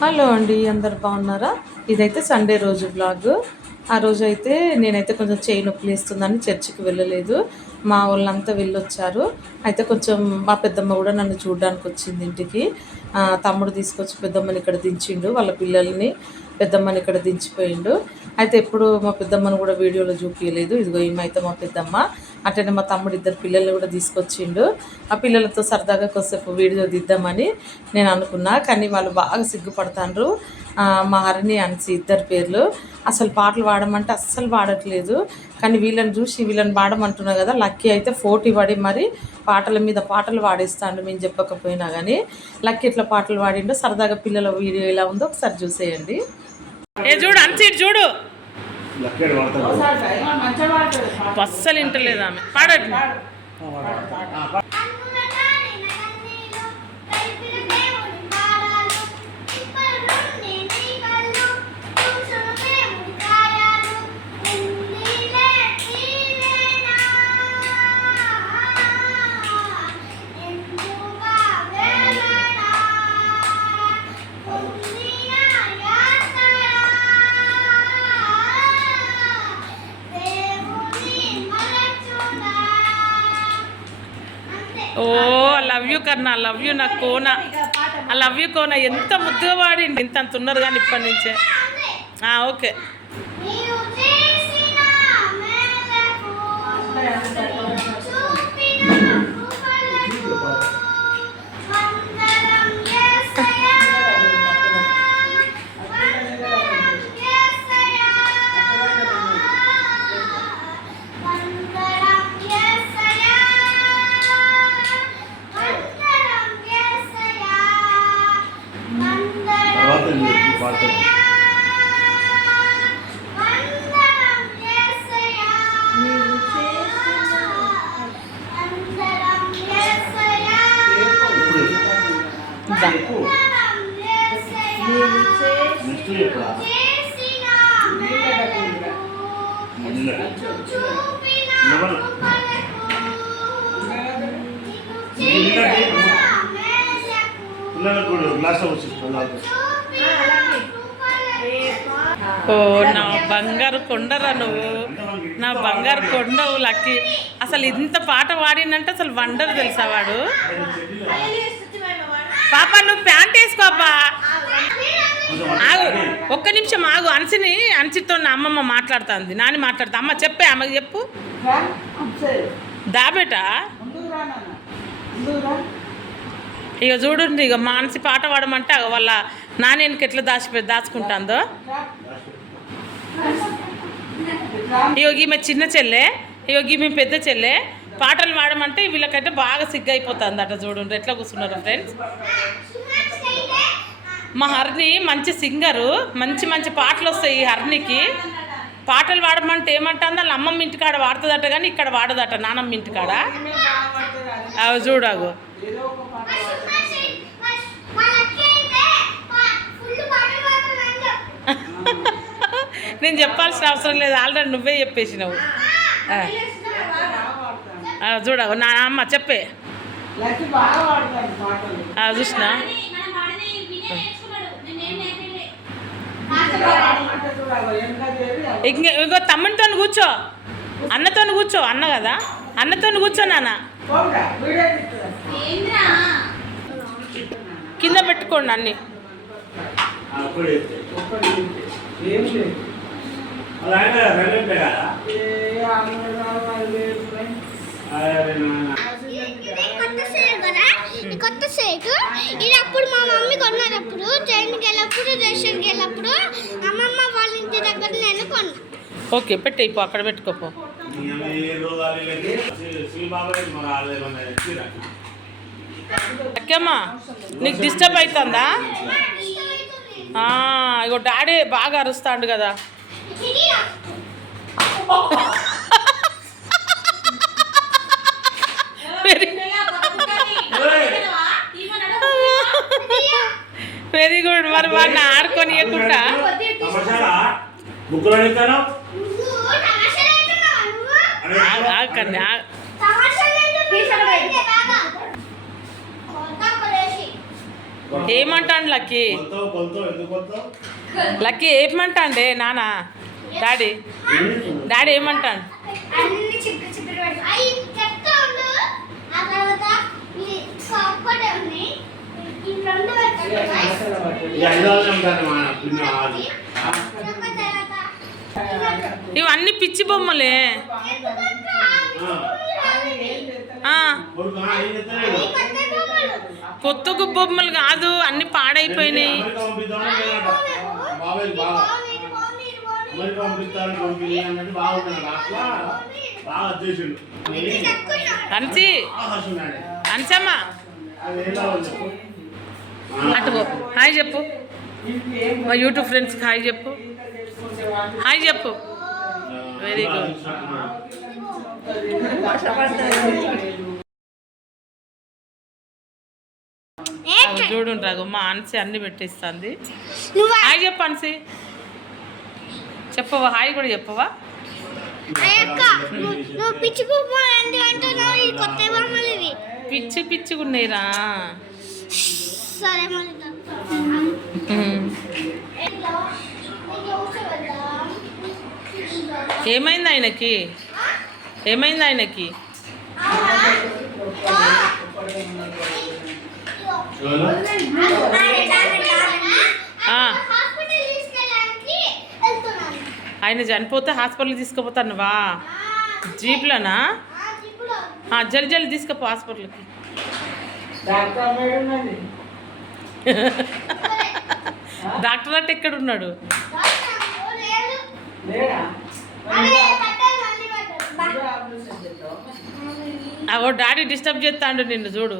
Hello అండి అందరు బాగున్నారా? ఇదైతే సండే రోజు బ్లాగ్ ఆ రోజు అయితే నేనైతే కొంచెం చేయి నొప్పి లేస్తుందని చర్చికి వెళ్ళలేదు. మా వాళ్ళంతా వెళ్ళొచ్చారు. అయితే కొంచెం మా పెద్దమ్మ కూడా నన్ను చూడడానికి వచ్చింది ఇంటికి. తమ్ముడు తీసుకొచ్చి పెద్దమ్మని ఇక్కడ దించిండు వాళ్ళ పిల్లల్ని పెద్దమ్మని ఇక్కడ దించిపోయిండు. అయితే ఎప్పుడు మా పెద్దమ్మని కూడా వీడియోలో చూపించలేదు ఇదిగో ఈమె మా పెద్దమ్మ. అట్లనే మా తమ్ముడు ఇద్దరు పిల్లల్ని కూడా తీసుకొచ్చిండు. ఆ పిల్లలతో సరదాగా కొద్దిసేపు వీడియో దిద్దామని నేను అనుకున్నా కానీ వాళ్ళు బాగా సిగ్గుపడతాండ్రు. మా హరిణి అనిసి ఇద్దరు పేర్లు. అసలు పాటలు పాడమంటే అస్సలు పాడట్లేదు. కానీ వీళ్ళని చూసి వీళ్ళని పాడమంటున్నా కదా లక్కీ అయితే ఫోటీ పడి మరి పాటల మీద పాటలు పాడేస్తాడు మేము చెప్పకపోయినా కానీ లక్కీ ఇట్లా పాటలు పాడిండో సరదాగా పిల్లల వీడియో ఎలా ఉందో ఒకసారి చూసేయండి. ఏ చూడు అన్సీట్ చూడు. లక్కేడు వాడతాడు. అస్సలు ఇంటలేదు ఆమె. పాడట్లేదు లవ్ నా లవ్ యూ నా కోన. ఆ లవ్ యూ కోన ఎంత ముద్దుగా వాడిండి. ఇంత అంత ఉన్నారు కానీ ఇప్పటి నుంచే. ఓకే. నీవు చేసిన మేలకు పిల్లలకు కూడా గ్లాస్ వచ్చి ఓ నా బంగారు కొండరా నువ్వు? నా బంగారు కొండవు లక్కి. అసలు ఇంత పాట పాడినంటే అసలు వండర్ తెలుసా వాడు? పాప నువ్వు ప్యాంట్ వేసుకోపా ఆగు ఒక్క నిమిషం ఆగు. అన్సిని అన్సితో నా అమ్మమ్మ మాట్లాడుతుంది. నాని మాట్లాడుతా. అమ్మ చెప్పే అమ్మకి చెప్పు. దాబేట? ఇక చూడండి ఇక మానసి పాట పాడమంటే అగ వాళ్ళ నానేనికి ఎట్లా దాచి దాచుకుంటుందో? ఇగో ఈమె చిన్న చెల్లె ఇగో ఈమె పెద్ద చెల్లె పాటలు పాడమంటే వీళ్ళకైతే బాగా సిగ్గు అయిపోతుంది అట చూడండి ఎట్లా కూర్చున్నారు ఫ్రెండ్స్ మా హర్ని మంచి సింగరు మంచి మంచి పాటలు వస్తాయి ఈ హర్నికి పాటలు పాడమంటే ఏమంటుంది? వాళ్ళ అమ్మమ్మ ఇంటికాడ వాడుతుందట కానీ ఇక్కడ వాడదట నానమ్మ ఇంటికాడ. అవి చూడగు నేను చెప్పాల్సిన అవసరం లేదు. ఆల్రెడీ నువ్వే చెప్పేసినావు. చూడవు నా అమ్మ చెప్పే. ఆ, చూసినా? ఇంక ఇంకో తమ్మునితో కూర్చో. అన్నతో కూర్చో. అన్న కదా? అన్నతో కూర్చో నాన్న. కింద పెట్టుకోండి అన్ని అలా ఆయన రైల్వే కదా అరే నాన్న కొత్త షేక్ ఇది అప్పుడు మా మమ్మీ కొన్నప్పుడు ట్రైన్కి వెళ్ళప్పుడు రేషన్కి వెళ్ళప్పుడు అమ్మమ్మ వాళ్ళ ఇంటి దగ్గర నేను కొన్నా ఓకే పెట్టే ఇప్పు అక్కడ పెట్టుకోపో అక్కమ్మా నీకు డిస్టర్బ్ అవుతుందా? ఇగో డాడీ బాగా అరుస్తాడు కదా. వెరీ గుడ్ మరి వాడిని ఆడుకొని ఇవ్వకుండా తమాషాలా లక్కీ? లక్కీ లక్కీ ఏమంటాండే నాన్న డాడీ? డాడీ ఏమంటాడు? ఇవన్నీ పిచ్చి బొమ్మలే. కొత్త బొమ్మలు. కాదు అన్ని పాడైపోయినాయి. బాబాయ్ బాగా అమెరికా పంపిస్తారు కొడుకుని అన్నట్టు బాగున్నాడు అట్లా బాగా ఎలా ఉంది చెప్పు? అటు హాయ్ చెప్పు. మా యూట్యూబ్ ఫ్రెండ్స్కి హాయ్ చెప్పు. హాయ్ చెప్పు. Very good. ఏ అవి చూడు రాగు మా అన్సి అన్ని పెట్టిస్తుంది. హాయ్ చెప్పు అన్సి. చెప్పవా? హాయ్ కూడా చెప్పవా? పిచ్చి బొమ్మలు ఎందుకు అంటున్నావు ఈ కొత్త బొమ్మలు ఇవి పిచ్చి పిచ్చిగా ఉన్నాయిరా సరే మరి ఉమ్. ఏమైంది ఆయనకి? ఏమైంది ఆయనకి ఆ. హాస్పిటల్ తీసుకెళ్ళడానికి వెళ్తున్నాను ఆయన చనిపోతే హాస్పిటల్ తీసుకుపోతానువా జీప్లోనా? ఆ, ఇప్పుడు ఆ, జల్ది జల్ది తీసుకుపో హాస్పిటల్కి. డాక్టర్ అంటే ఎక్కడ ఉన్నాడు. అవో డాడీ డిస్టర్బ్ చేస్తాడు నిన్ను చూడు?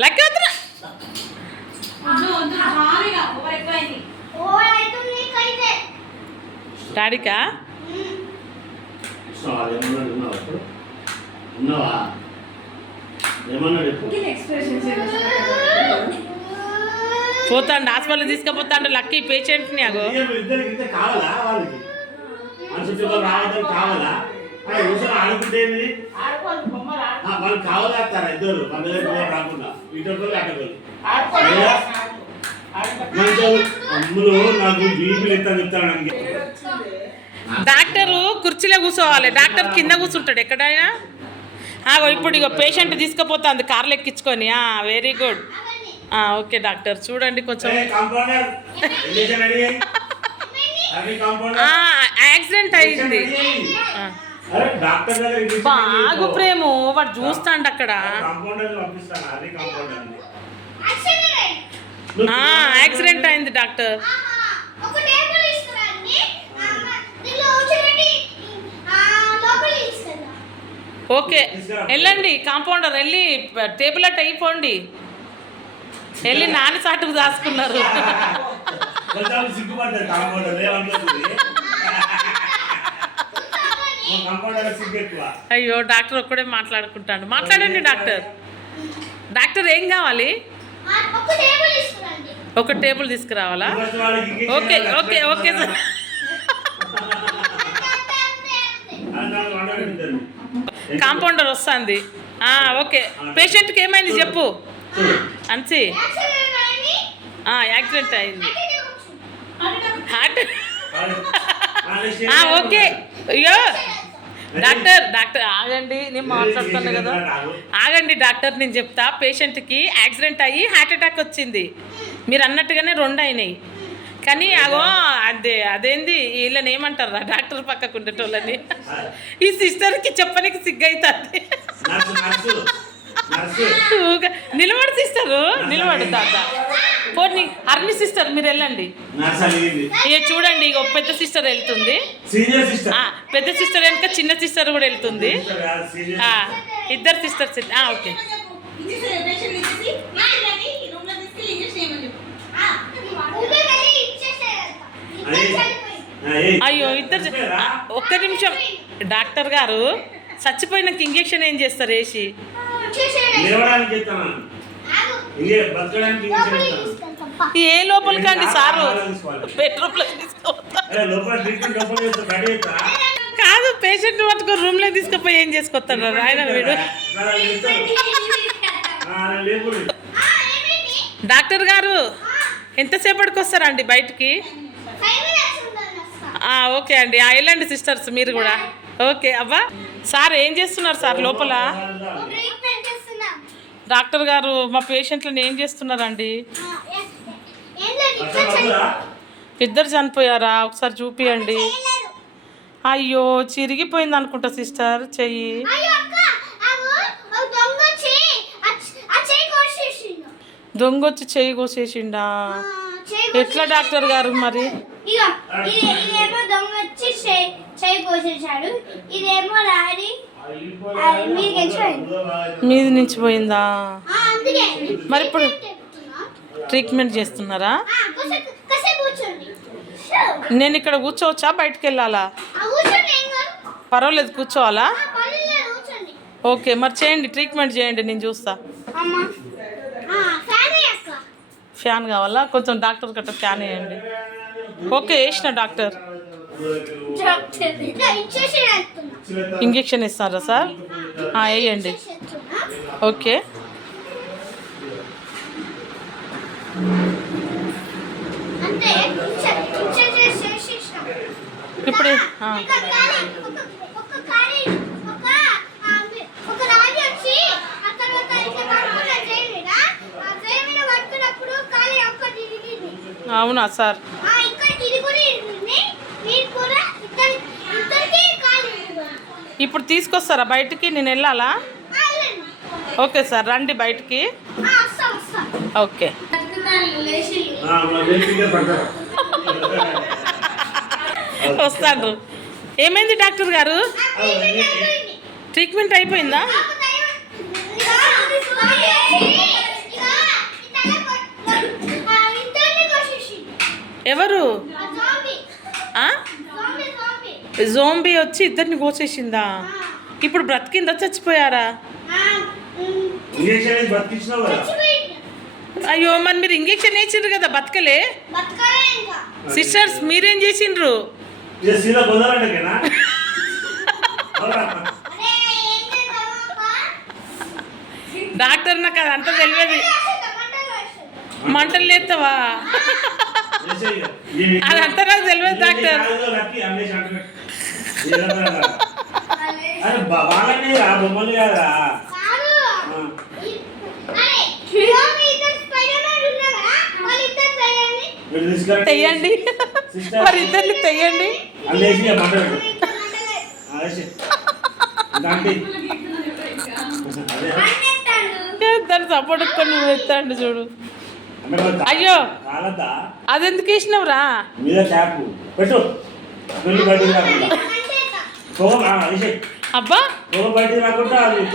లెక్క వద్దురా. డాడీకా. ఉన్నావా? ఏమన్నాడు ఇప్పుడు పోతాండు హాస్పిటల్ తీసుకుపోతాండు లక్కీ పేషెంట్ని అగో. డాక్టరు కుర్చీలో కూర్చోవాలి. డాక్టర్ కింద కూర్చుంటాడు. ఎక్కడైనా? ఇప్పుడు ఇక పేషెంట్ తీసుకుపోతుంది కార్లు ఎక్కించుకొని. Very good okay doctor. చూడండి కొంచెం. యాక్సిడెంట్ అయింది. బాగు. ప్రేమ వాడు చూస్తాండు అక్కడ. యాక్సిడెంట్ నువ్వు ఆ, యాక్సిడెంట్ అయింది డాక్టర్. ఆహా ఒక టేబుల్ ఇస్తారండి దీనిలో కూర్చోబెట్టి ఆ, లోపలికి ఇస్తారా ఓకే వెళ్ళండి కాంపౌండర్ వెళ్ళి టేబుల్ అట్ అయిపోండి. వెళ్ళి నాన్న సాటుకు దాచుకున్నారు. అయ్యో డాక్టర్ ఒక్కడే మాట్లాడుకుంటాడు. మాట్లాడండి డాక్టర్. డాక్టర్ ఏం కావాలి? ఒక table తీసుకురావాలా? Okay. Okay okay sir. Compounder వస్తుంది. ఓకే. పేషెంట్కి ఏమైంది చెప్పు. అన్సి యాక్సిడెంట్ అయింది. Heart okay. అయ్యో. డాక్టర్ డాక్టర్ ఆగండి నేను మాట్లాడుతాను కదా. ఆగండి డాక్టర్ నేను చెప్తా. పేషెంట్కి యాక్సిడెంట్ అయ్యి హార్ట్ అటాక్ వచ్చింది. మీరు అన్నట్టుగానే రెండు అయినాయి. కానీ అగో అదే అదేంది? వీళ్ళని ఏమంటారా? డాక్టర్ పక్కకు ఉండేటోళ్ళని. ఈ సిస్టర్కి చెప్పనికి సిగ్గైతుంది. నిలబడి సిస్టరు నిలబడు తాత. పోనీ అర్ని సిస్టర్ మీరు వెళ్ళండి. ఇక చూడండి ఇక పెద్ద సిస్టర్ వెళ్తుంది. పెద్ద సిస్టర్ వెనుక చిన్న సిస్టర్ కూడా వెళ్తుంది. ఇద్దరు సిస్టర్స్ ఓకే. అయ్యో ఇద్దరు ఒక్క నిమిషం. డాక్టర్ గారు చచ్చిపోయినాక ఇంజెక్షన్ ఏం చేస్తారు వేసి ఇచ్చేసేయాలి. లేవడానికి చెప్తాను ఆగు. ఇంకే బతకడానికి. ఏ లోపలికండి సారు? అవుతా కాదు పేషెంట్ పట్టుకొని రూమ్లో తీసుకుపోయి ఏం చేసుకొస్తాడు? ఆయన వీడు? డాక్టర్ గారు ఎంతసేపటికి వస్తారండి బయటికి? ఓకే అండి. ఆ, వెళ్ళండి సిస్టర్స్ మీరు కూడా. ఓకే అబ్బా సార్ ఏం చేస్తున్నారు సార్ లోపల. డాక్టర్ గారు మా పేషెంట్లను ఏం చేస్తున్నారండి? ఇద్దరు చనిపోయారా? ఒకసారి చూపియండి. అయ్యో చిరిగిపోయింది అనుకుంటా సిస్టర్ చెయ్యి. అయ్యో దొంగ వచ్చి చెయ్యి కోసేసిండా? ఎట్లా డాక్టర్ గారు మరి? ఇదేమో దొంగ వచ్చి చెయ్యి కోసేసాడు ఇదేమో రాడి మీది నుంచి పోయిందా మరి ఇప్పుడు-. ట్రీట్మెంట్ చేస్తున్నారా. నేను ఇక్కడ కూర్చోవచ్చా? బయటకు వెళ్ళాలా. పర్వాలేదు కూర్చోవాలా? ఓకే మరి చేయండి ట్రీట్మెంట్ చేయండి నేను చూస్తా. ఫ్యాన్ కావాలా? కొంచెం డాక్టర్ గట్ట ఫ్యాన్ వేయండి. ఓకే వేసిన డాక్టర్. ఇంజెక్షన్ ఇస్తారా సార్ వేయండి. ఓకే. ఇప్పుడు ఆ. ఒక కాలి, ఒక- ఒక కాలి, ఒక, ఆ, ఒక రాజు వచ్చి ఆ తర్వాత ఇట్లా పడుకున్న ట్రైన్ మీద, ఆ ట్రైన్ మీద పడుకున్నప్పుడు కాలి ఒక్కటి ఇరిగింది. అవునా సార్ ఆ, ఇక్కడ ఇది కూడా ఇరిగింది. మీరు కూడా ఇద్దరి- ఇద్దరికీ కాలి ఇరిగింది. ఇప్పుడు తీసుకొస్తారా బయటికి నేను వెళ్ళాలా. ఓకే సార్ రండి బయటికి. ఓకే వస్తాను ఏమైంది డాక్టర్ గారు ట్రీట్మెంట్ అయిపోయింది. ట్రీట్మెంట్ అయిపోయిందా నాకు దయ్యం- ఇదిగో, ఇదిగో, ఇదిగో, ఇతనే కొట్- ఆ, ఇద్దరిని కోసేసింది. ఎవరు ఆ zombie. ఆ? Zombie, zombie. జోంబీ వచ్చి ఇద్దరిని కోసేసిందా? ఇప్పుడు బ్రతికిందా చచ్చిపోయారా. అయ్యో మరి మీరు ఇంజెక్షన్ వేసిండ్రు కదా బతకలే? బతకలే ఇంకా. సిస్టర్స్ మీరేం చేసిండ్రు? డాక్టర్ నాకు అదంతా తెలియదు. వేసేద్దాం, మంటలు వేసేద్దాం. మంటలు లేస్తావా అదంతా నాకు తెలియదు డాక్టర్. అరే రా బొమ్మలు కాదా. తెయ్యండి. మరి ఇద్దరిని తెయ్యండి. దాన్ని సపోర్ట్ నువ్వు ఎత్తాండి చూడు. అయ్యో. అదెందుకు వేసినవురా? మీద పెట్టు. అబ్బా. బయటికి రాకుండా అది ఇక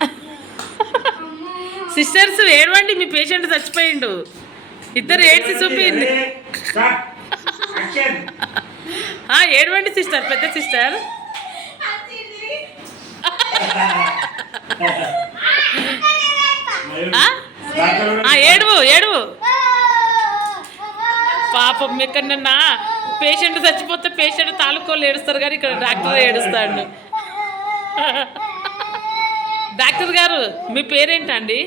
సిస్టర్స్ ఏడవండి మీ పేషెంట్ చచ్చిపోయిండు. ఇద్దరు ఏడ్చి చూపింది. ఏడవండి సిస్టర్ పెద్ద సిస్టర్. ఆ? ఆ, ఏడువు ఏడువు. పాపం ఎక్కడన్నా పేషెంట్ చచ్చిపోతే పేషెంట్ తాలూకోలు ఏడుస్తారు కానీ ఇక్కడ డాక్టర్ ఏడుస్తాడు. డాక్టర్ గారు మీ పేరేంటండి?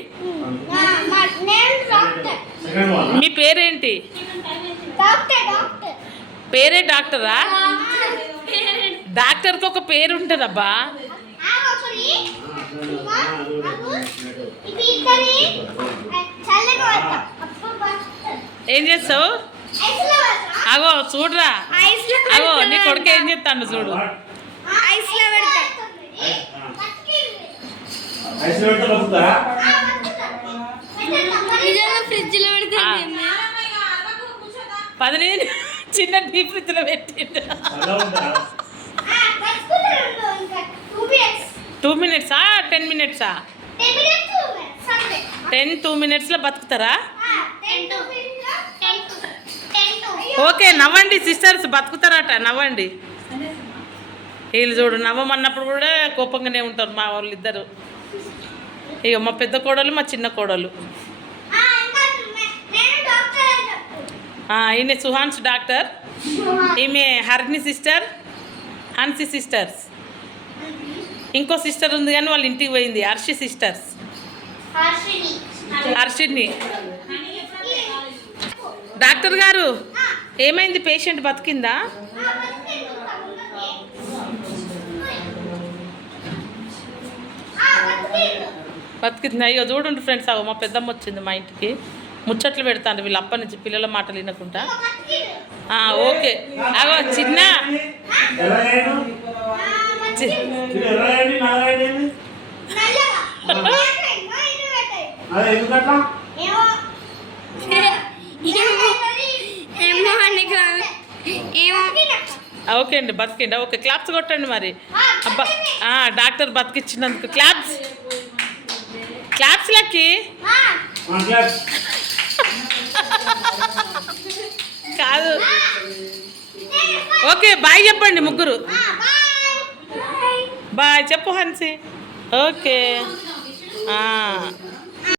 మీ పేరేంటి? పేరే డాక్టరా? డాక్టర్కి ఒక పేరు ఉంటుందబ్బా ఏం చేస్తావు? అగో చూడరా. అగో నీ కొడుకు ఏం చేస్తాడు చూడు. పెడతా. ఐస్ పెడితే బతుకుతారా ఫ్రిడ్జ్లో పెడితే ఆ. పది చిన్న డీప్ ఫ్రిడ్జ్లో పెట్టిండు. చల్లగా ఉంటారా టూ మినిట్సా టెన్ మినిట్సా టెన్ టూ మినిట్స్లో బతుకుతారా? ఓకే నవ్వండి సిస్టర్స్ బతుకుతారట నవ్వండి. వీళ్ళు చూడు నవ్వమన్నప్పుడు కూడా కోపంగానే ఉంటారు మా వాళ్ళు ఇద్దరు. ఇక మా పెద్ద కోడలు మా చిన్న కోడలు. ఈయన సుహాన్స్ డాక్టర్. ఈమె హర్ని సిస్టర్ హన్సీ సిస్టర్స్. ఇంకో సిస్టర్ ఉంది కానీ వాళ్ళ ఇంటికి పోయింది హర్షి సిస్టర్స్. హర్షిని. డాక్టర్ గారు ఏమైంది? పేషెంట్ బతికిందా? బతికింది. అయ్యో చూడండి ఫ్రెండ్స్ అగో మా పెద్దమ్మ వచ్చింది మా ఇంటికి. ముచ్చట్లు పెడతాను వీళ్ళ అప్ప నుంచి పిల్లల మాటలు వినకుండా. ఆ, ఓకే. అగో చిన్న. ఎందుకట్లా? రాదు ఏమో ఓకే అండి బతికిండి. ఓకే క్లాప్స్ కొట్టండి మరి. అబ్బా ఆ, డాక్టర్ బతికిచ్చినందుకు. క్లాప్స్. క్లాప్స్ లక్కి కాదు. ఓకే బాయ్ చెప్పండి ముగ్గురు. బాయ్ చెప్పు హన్సీ. ఓకే. ఆ,